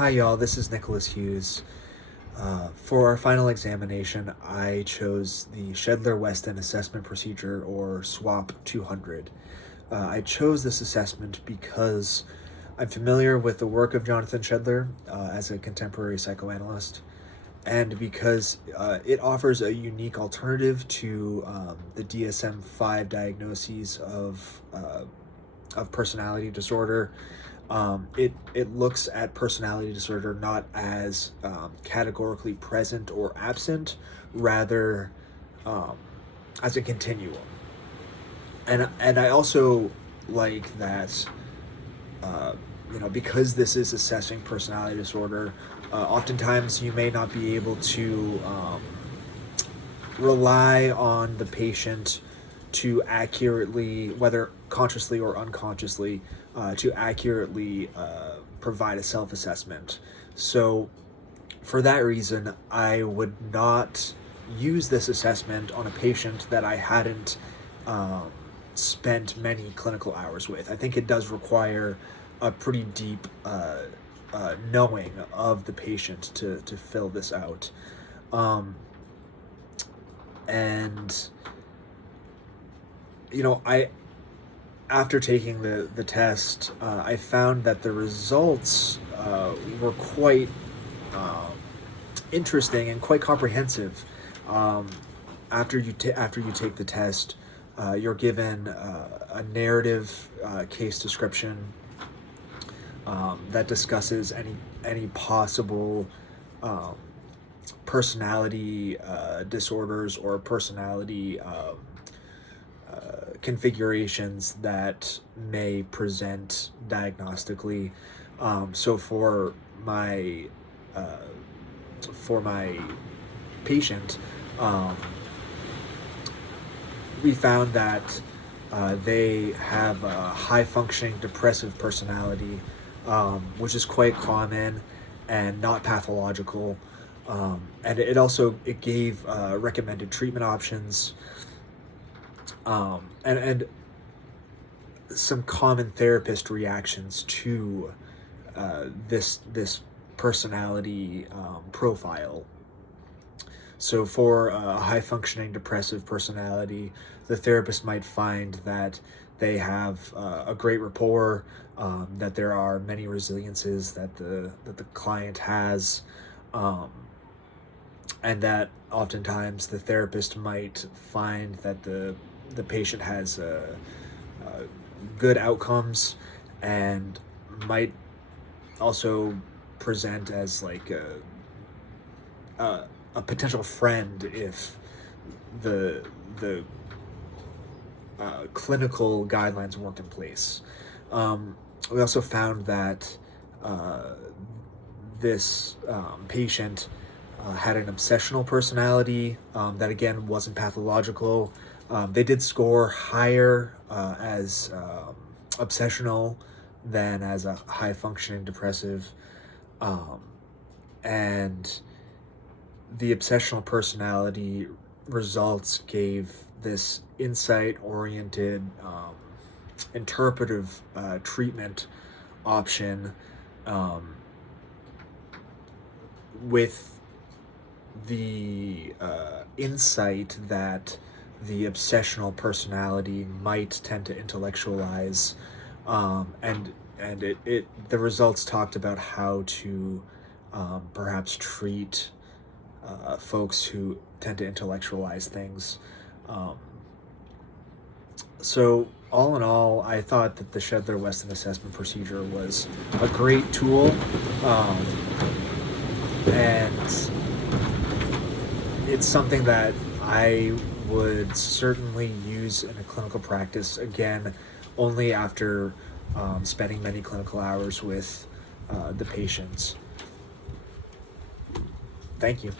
Hi y'all, this is Nicholas Hughes. For our final examination, I chose the Shedler-Weston Assessment Procedure, or SWAP-200. I chose this assessment because I'm familiar with the work of Jonathan Shedler as a contemporary psychoanalyst, and because it offers a unique alternative to the DSM-5 diagnoses of personality disorder. It looks at personality disorder not as categorically present or absent, rather as a continuum. And I also like that because this is assessing personality disorder, oftentimes you may not be able to rely on the patient to accurately, whether consciously or unconsciously, to accurately provide a self-assessment. So for that reason, I would not use this assessment on a patient that I hadn't spent many clinical hours with. I think it does require a pretty deep knowing of the patient to fill this out. After taking the test, I found that the results were quite interesting and quite comprehensive. After you take the test, you're given a narrative case description that discusses any possible personality disorders or personality configurations that may present diagnostically. So for my patient, we found that they have a high-functioning depressive personality, which is quite common and not pathological. And it gave recommended treatment options, and some common therapist reactions to this personality profile. So for a high-functioning depressive personality, the therapist might find that they have a great rapport, that there are many resiliences that the client has, and that oftentimes the therapist might find that the patient has good outcomes and might also present as like a potential friend if the clinical guidelines weren't in place. We also found that this patient had an obsessional personality that again wasn't pathological. They did score higher as obsessional than as a high-functioning depressive, and the obsessional personality results gave this insight-oriented, interpretive treatment option with the insight that the obsessional personality might tend to intellectualize, and the results talked about how to perhaps treat folks who tend to intellectualize things. So all in all, I thought that the Shedler-Weston assessment procedure was a great tool, and it's something that I would certainly use in a clinical practice, again, only after spending many clinical hours with the patients. Thank you.